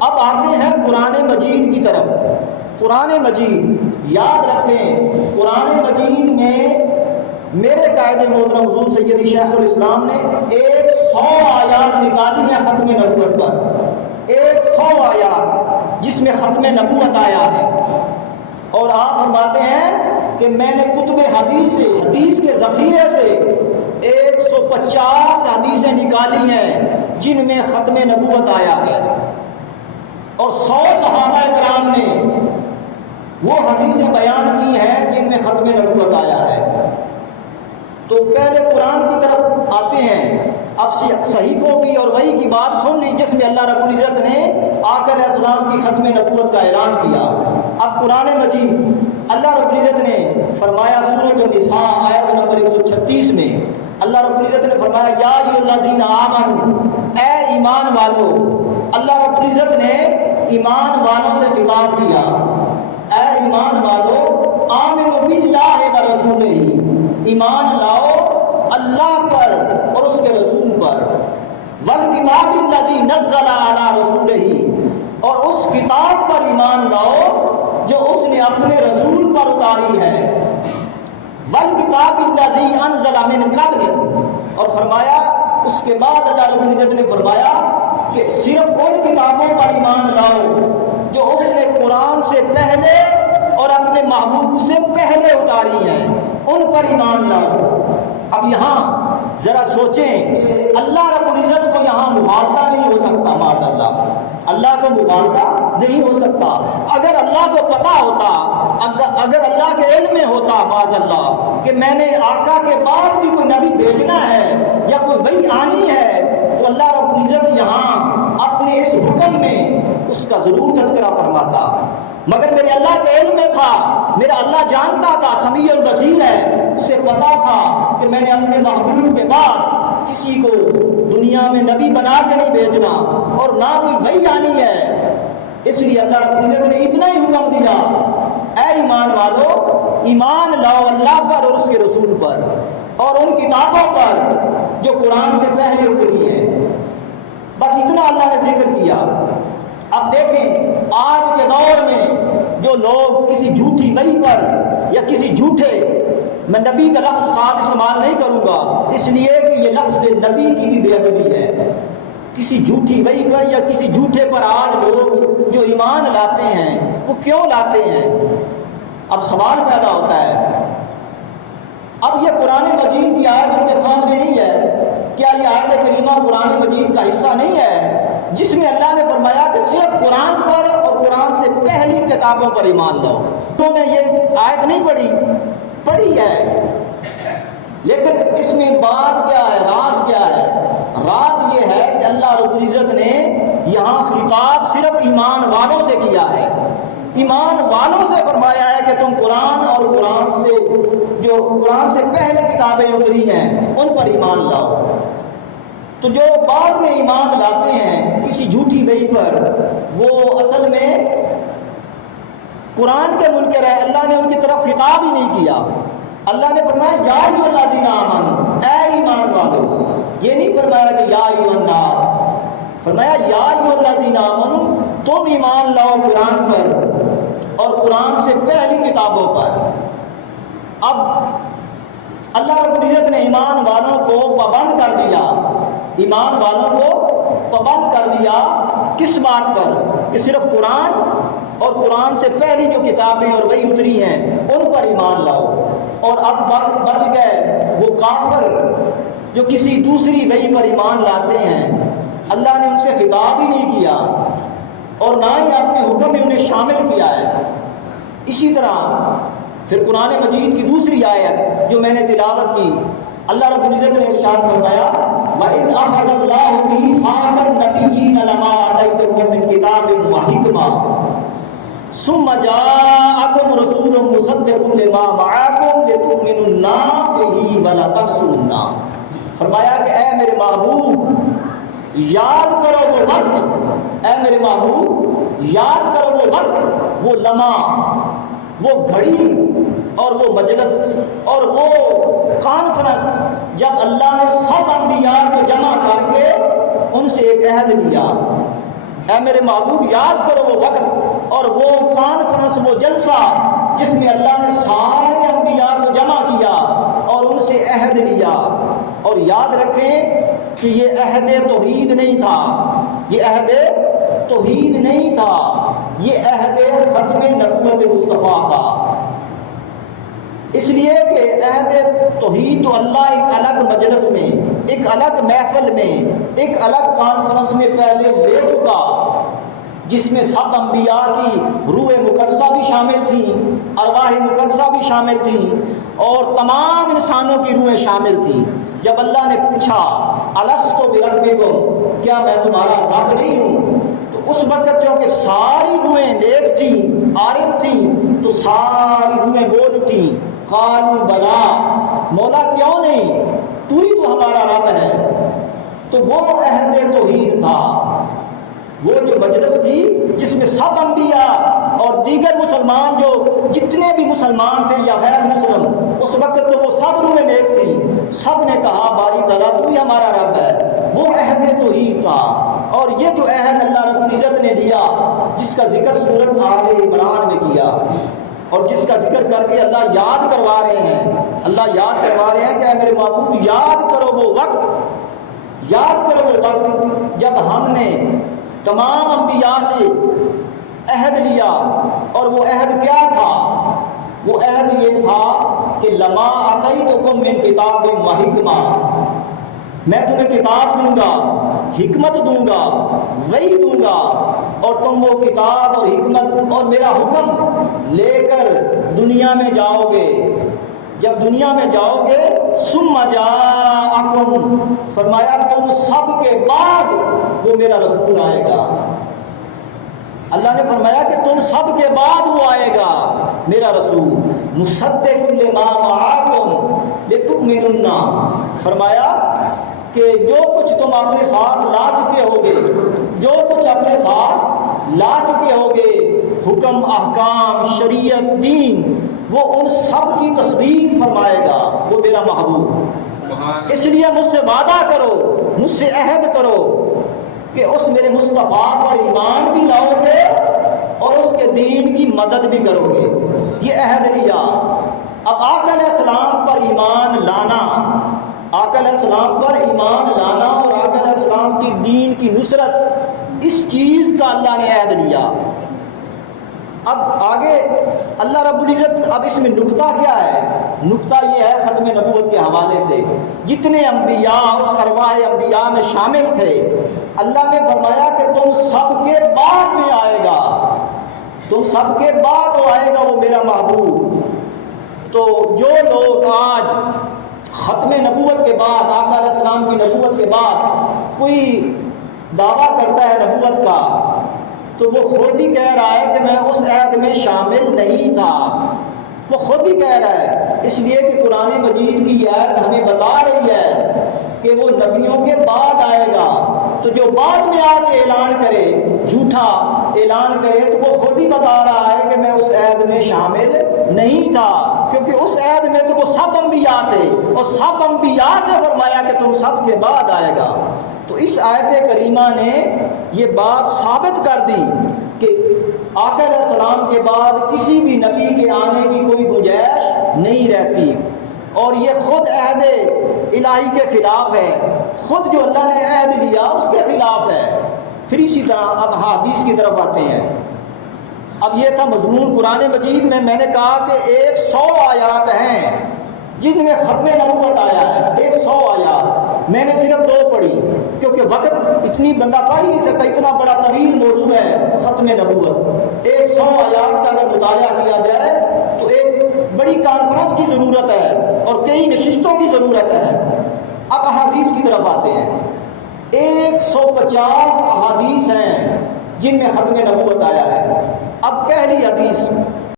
اب آتے ہیں قرآن مجید کی طرف۔ قرآن مجید یاد رکھیں، قرآن مجید میں میرے قائد محترم حضور سیدی شیخ الاسلام نے 100 آیات نکالی ہیں ختم نبوت پر، 100 آیات جس میں ختم نبوت آیا ہے۔ اور آپ فرماتے ہیں کہ میں نے کتب حدیث سے، حدیث کے ذخیرے سے 150 حدیثیں نکالی ہیں جن میں ختم نبوت آیا ہے، اور 100 صحابہ کرام نے وہ حدیثیں بیان کی ہیں جن میں ختم نبوت آیا ہے۔ تو پہلے قرآن کی طرف آتے ہیں۔ اب صحیفوں کی اور وحی کی بات سن لی جس میں اللہ رب العزت نے آقا علیہ السلام کی ختم نبوت کا اعلان کیا۔ اب قرآن مجید اللہ رب العزت نے فرمایا سورۃ النساء آیت نمبر 136 میں اللہ رب العزت نے فرمایا یا ایھا الذین آمنوا، اے ایمان والو۔ اللہ رب العزت نے ایمان والوں سے خطاب کیا، اے ایمان والو آمنوا باللہ ورسولہ، ایمان لاؤ اللہ پر اور اس کے رسول پر، والکتاب الذی نزل علی رسولہ، اور اس کتاب پر ایمان لاؤ جو اس نے اپنے رسول پر اتاری ہے، والکتاب الذی انزل من قبل، اور فرمایا اس کے بعد اللہ رب العزت نے فرمایا کہ صرف ان کتابوں پر ایمان لاؤ جو اس نے قرآن سے پہلے اور اپنے محبوب سے پہلے اتاری ہیں، ان پر ایمان لاؤ۔ اب یہاں ذرا سوچیں کہ اللہ رب العزت کو یہاں مغالطہ نہیں ہو سکتا، معاذ اللہ، اللہ کو مغالطہ نہیں ہو سکتا۔ اگر اللہ کو پتا ہوتا، اگر اللہ کے علم میں ہوتا معاذ اللہ کہ میں نے آقا کے بعد بھی کوئی نبی بھیجنا ہے یا کوئی وحی آنی ہے، تو اللہ رب العزت یہاں اپنے اس حکم میں اس کا ضرور تذکرہ فرماتا۔ مگر میرے اللہ کے علم میں تھا، میرا اللہ جانتا تھا، سمیع البصیر ہے، اسے پتا تھا کہ میں نے اپنے محبوب کے بعد کسی کو دنیا میں نبی بنا کے نہیں بھیجنا اور نہ کوئی وحی آنی ہے، اس لیے اللہ رب العزت نے اتنا ہی حکم دیا، اے ایمان والو ایمان لاؤ اللہ پر اور اس کے رسول پر اور ان کتابوں پر جو قرآن سے پہلے اتری ہے۔ بس اتنا اللہ نے ذکر کیا۔ اب دیکھیں آج کے دور میں جو لوگ کسی جھوٹی وحی پر یا کسی جھوٹے، میں نبی کا لفظ ساتھ استعمال نہیں کروں گا اس لیے کہ یہ لفظ نبی کی بھی بے ادبی ہے، کسی جھوٹی وحی پر یا کسی جھوٹے پر آج لوگ جو ایمان لاتے ہیں وہ کیوں لاتے ہیں؟ اب سوال پیدا ہوتا ہے۔ اب یہ قرآن مجید کی آیت ان کے سامنے نہیں ہے، کیا یہ آیت کریمہ قرآن مجید کا حصہ نہیں ہے جس میں اللہ نے فرمایا کہ صرف قرآن پر اور قرآن سے پہلی کتابوں پر ایمان لاؤ؟ انہوں نے یہ آیت نہیں پڑھی ہے، لیکن اس میں بات کیا ہے، راز کیا ہے؟ راز یہ ہے کہ اللہ رب العزت نے یہاں خطاب صرف ایمان والوں سے کیا ہے، ایمان والوں سے فرمایا ہے کہ تم قرآن اور قرآن سے جو قرآن سے پہلے کتابیں اتری ہیں ان پر ایمان لاؤ۔ تو جو بعد میں ایمان لاتے ہیں کسی جھوٹی وحی پر، وہ اصل میں قرآن کے منکر ہے، اللہ نے ان کی طرف خطاب ہی نہیں کیا۔ اللہ نے فرمایا یا ایھا الذین آمنوا، اے ایمان والو، یہ نہیں فرمایا کہ یا ایھا الناس، فرمایا یا ایھا الذین آمنوا، تم ایمان لاؤ قرآن پر اور قرآن سے پہلی کتابوں پر۔ اب اللہ رب العزت نے ایمان والوں کو پابند کر دیا، ایمان والوں کو پابند کر دیا کس بات پر؟ کہ صرف قرآن اور قرآن سے پہلی جو کتابیں اور وحی اتری ہیں ان پر ایمان لاؤ۔ اور اب بچ گئے وہ کافر جو کسی دوسری وحی پر ایمان لاتے ہیں، اللہ نے ان سے خطاب ہی نہیں کیا اور نہ ہی اپنے حکم میں انہیں شامل کیا ہے۔ اسی طرح پھر قرآن مجید کی دوسری آیت جو میں نے تلاوت کی، اللہ رب العزت نے ارشاد فرمایا وَإِذْ أَخَذَ اللَّهُ مِيثَاقَ النَّبِيِّينَ لَمَا آتَيْتُكُم مِّن كِتَابٍ وَحِكْمَةٍ ثُمَّ جَاءَكُمْ رَسُولٌ مُصَدِّقٌ لِّمَا مَعَكُمْ لِتُؤْمِنُنَّ بِهِ وَلَتَنصُرُنَّهُ، فرمایا کہ اے میرے محبوب یاد کرو وہ وقت، اے میرے محبوب یاد کرو وہ وقت، وہ لمحہ، وہ گھڑی اور وہ مجلس اور وہ کانفرنس جب اللہ نے سب انبیاء کو جمع کر کے ان سے ایک عہد لیا اے میرے محبوب یاد کرو وہ وقت اور وہ کانفرنس، وہ جلسہ جس میں اللہ نے سارے انبیاء کو جمع کیا اور ان سے عہد لیا۔ اور یاد رکھیں کہ یہ عہد توحید نہیں تھا، یہ عہد توحید نہیں تھا، یہ عہد ختم نبوت مصطفیٰ تھا۔ اس لیے کہ عہد توحید تو اللہ ایک الگ مجلس میں، ایک الگ محفل میں، ایک الگ کانفرنس میں پہلے لے چکا، جس میں سب انبیاء کی روح مقدسہ بھی شامل تھیں، ارواح مقدسہ بھی شامل تھیں، اور تمام انسانوں کی روحیں شامل تھیں۔ جب اللہ نے پوچھا الست بربکم، کیا میں تمہارا رب نہیں ہوں، تو اس وقت چونکہ ساری روحیں نیک تھیں، عارف تھیں، تو ساری روحیں بول اٹھیں قالوا بلا، مولا کیوں نہیں، تو ہی تو ہمارا رب ہے۔ تو وہ عہد توحید تھا، وہ جو مجلس تھی جس میں سب انبیاء اور دیگر مسلمان جو جتنے بھی مسلمان تھے یا غیر مسلم، اس وقت تو وہ سب روح نیک تھی، سب نے کہا باری تعالیٰ تو ہی ہمارا رب ہے۔ وہ عہد توحید تھا۔ اور یہ جو عہد اللہ رب العزت نے دیا، جس کا ذکر سورۃ آل عمران میں کیا، اور جس کا ذکر کر کے اللہ یاد کروا رہے ہیں، اللہ یاد کروا رہے ہیں کہ اے میرے محبوب یاد کرو وہ وقت، یاد کرو وہ وقت جب ہم نے تمام انبیاء سے عہد لیا۔ اور وہ عہد کیا تھا؟ وہ عہد یہ تھا کہ لما آتیتکم من کتاب و حکمہ، میں تمہیں کتاب دوں گا، حکمت دوں گا، وحی دوں گا، اور تم وہ کتاب اور حکمت اور میرا حکم لے کر دنیا میں جاؤ گے۔ جب دنیا میں جاؤ گے ثم جاءکم، فرمایا تم سب کے بعد وہ میرا رسول آئے گا۔ اللہ نے فرمایا کہ تم سب کے بعد وہ آئے گا میرا رسول، مصدق لما معاکم لتؤمنن، فرمایا کہ جو کچھ تم اپنے ساتھ لا چکے ہوگے، جو کچھ اپنے ساتھ لا چکے ہوگے، حکم، احکام، شریعت، دین، وہ ان سب کی تصدیق فرمائے گا وہ میرا محبوب۔ اس لیے مجھ سے وعدہ کرو، مجھ سے عہد کرو کہ اس میرے مصطفیٰ پر ایمان بھی لاؤ گے اور اس کے دین کی مدد بھی کرو گے۔ یہ عہد لیا۔ اب آقا علیہ السلام پر ایمان لانا، آقا علیہ السلام پر ایمان لانا اور آقا علیہ السلام کی دین کی نصرت، اس چیز کا اللہ نے عہد لیا۔ اب آگے اللہ رب العزت، اب اس میں نکتہ کیا ہے؟ نکتہ یہ ہے ختم نبوت کے حوالے سے جتنے انبیاء اس ارواح انبیاء میں شامل تھے، اللہ نے فرمایا کہ تم سب کے بعد میں آئے گا، تم سب کے بعد وہ آئے گا وہ میرا محبوب۔ تو جو لوگ آج ختم نبوت کے بعد، آقا علیہ السلام کی نبوت کے بعد کوئی دعویٰ کرتا ہے نبوت کا، تو وہ خود ہی کہہ رہا ہے کہ میں اس عہد میں شامل نہیں تھا، وہ خود ہی کہہ رہا ہے۔ اس لیے کہ قرآن مجید کی یہ آیت ہمیں بتا رہی ہے کہ وہ نبیوں کے بعد آئے گا، تو جو بعد میں آ کے اعلان کرے، جھوٹا اعلان کرے، تو وہ خود ہی بتا رہا ہے کہ میں اس عہد میں شامل نہیں تھا، کیونکہ اس عہد میں تو وہ سب انبیاء تھے اور سب انبیاء سے فرمایا کہ تم سب کے بعد آئے گا۔ تو اس آیت کریمہ نے یہ بات ثابت کر دی کہ آقا علیہ السلام کے بعد کسی بھی نبی کے آنے کی کوئی گنجائش نہیں رہتی، اور یہ خود عہد الہی کے خلاف ہے، خود جو اللہ نے عہد لیا اس کے خلاف ہے۔ پھر اسی طرح اب حدیث کی طرف آتے ہیں۔ اب یہ تھا مضمون قرآن مجید میں نے کہا کہ 100 آیات ہیں جن میں ختم نبوت آیا ہے، 100 آیات، میں نے صرف 2 پڑھی کیونکہ وقت اتنی بندہ پڑھ ہی نہیں سکتا، اتنا بڑا طویل موضوع ہے ختم نبوت۔ 100 آیات کا اگر مطالعہ کیا جائے تو ایک بڑی کانفرنس کی ضرورت ہے اور کئی نشستوں کی ضرورت ہے۔ اب احادیث کی طرف آتے ہیں۔ 150 احادیث ہیں جن میں ختم نبوت آیا ہے۔ اب پہلی حدیث